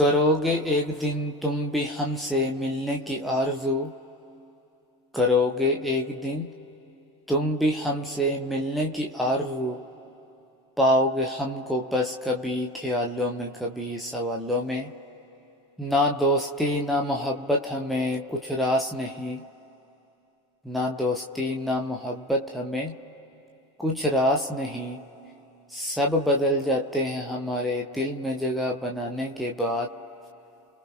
کرو گے ایک دن تم بھی ہم سے ملنے کی آرزو، کرو گے ایک دن تم بھی ہم سے ملنے کی آرزو، پاؤ گے ہم کو بس کبھی خیالوں میں کبھی سوالوں میں، نہ دوستی نہ محبت ہمیں کچھ راس نہیں، نہ دوستی نہ محبت ہمیں کچھ راس نہیں، سب بدل جاتے ہیں ہمارے دل میں جگہ بنانے کے بعد،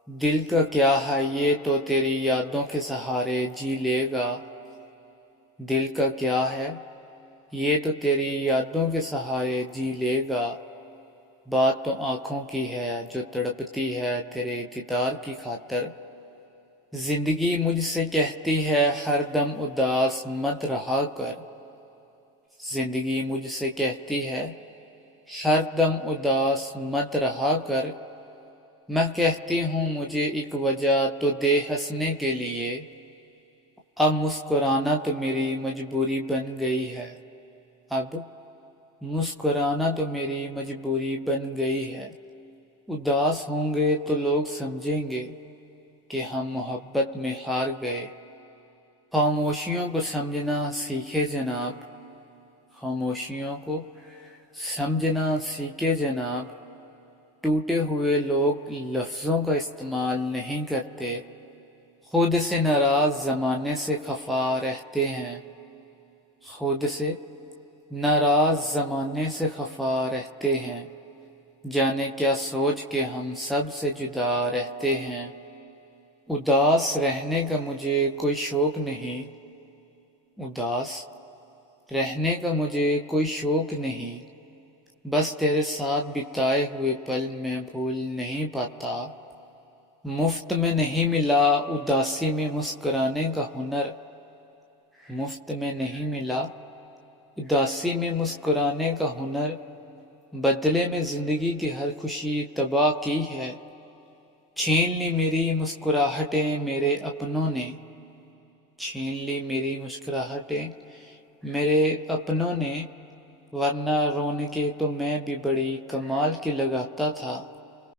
دل کا کیا ہے یہ تو تیری یادوں کے سہارے جی لے گا، دل کا کیا ہے یہ تو تیری یادوں کے سہارے جی لے گا، بات تو آنکھوں کی ہے جو تڑپتی ہے تیرے دیدار کی خاطر، زندگی مجھ سے کہتی ہے ہر دم اداس مت رہا کر، زندگی مجھ سے کہتی ہے ہر دم اداس مت رہا کر، میں کہتی ہوں مجھے ایک وجہ تو دے ہنسنے کے لیے، اب مسکرانا تو میری مجبوری بن گئی ہے، اب مسکرانا تو میری مجبوری بن گئی ہے، اداس ہوں گے تو لوگ سمجھیں گے کہ ہم محبت میں ہار گئے، خاموشیوں کو سمجھنا سیکھے جناب، خاموشیوں کو سمجھنا سیکھے جناب، ٹوٹے ہوئے لوگ لفظوں کا استعمال نہیں کرتے، خود سے ناراض زمانے سے خفا رہتے ہیں، خود سے ناراض زمانے سے خفا رہتے ہیں، جانے کیا سوچ کے ہم سب سے جدا رہتے ہیں، اداس رہنے کا مجھے کوئی شوق نہیں، اداس رہنے کا مجھے کوئی شوق نہیں، بس تیرے ساتھ بتائے ہوئے پل میں بھول نہیں پاتا، مفت میں نہیں ملا اداسی میں مسکرانے کا ہنر، مفت میں نہیں ملا اداسی میں مسکرانے کا ہنر، بدلے میں زندگی کی ہر خوشی تباہ کی ہے، چھین لی میری مسکراہٹیں میرے اپنوں نے، چھین لی میری مسکراہٹیں میرے اپنوں نے، ورنہ رونے کے تو میں بھی بڑی کمال کی لگاتا تھا،